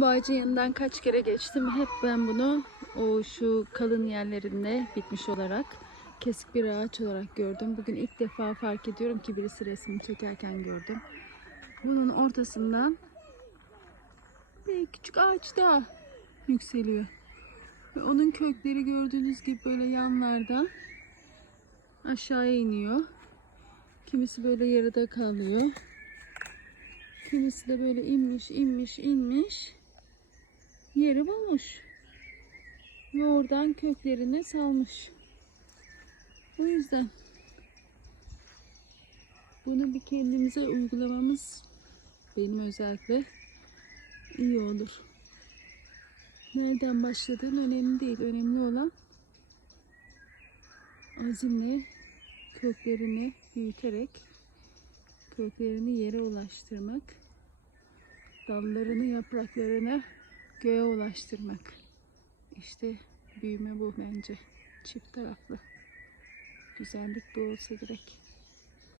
Bu ağacın yanından kaç kere geçtim. Hep ben bunu o şu kalın yerlerinde bitmiş olarak kesik bir ağaç olarak gördüm. Bugün ilk defa fark ediyorum ki birisi resmini çekerken gördüm. Bunun ortasından bir küçük ağaç daha yükseliyor. Ve onun kökleri gördüğünüz gibi böyle yanlardan aşağıya iniyor. Kimisi böyle yarıda kalıyor. Kimisi de böyle inmiş, inmiş, inmiş. Yeri bulmuş. Ve oradan köklerini salmış. O yüzden bunu bir kendimize uygulamamız benim özellikle iyi olur. Nereden başladığın önemli değil. Önemli olan azimle köklerini büyüterek köklerini yere ulaştırmak, dallarını, yapraklarını göğe ulaştırmak. İşte büyüme bu bence. Çift taraflı. Güzellik bu olsa gerek.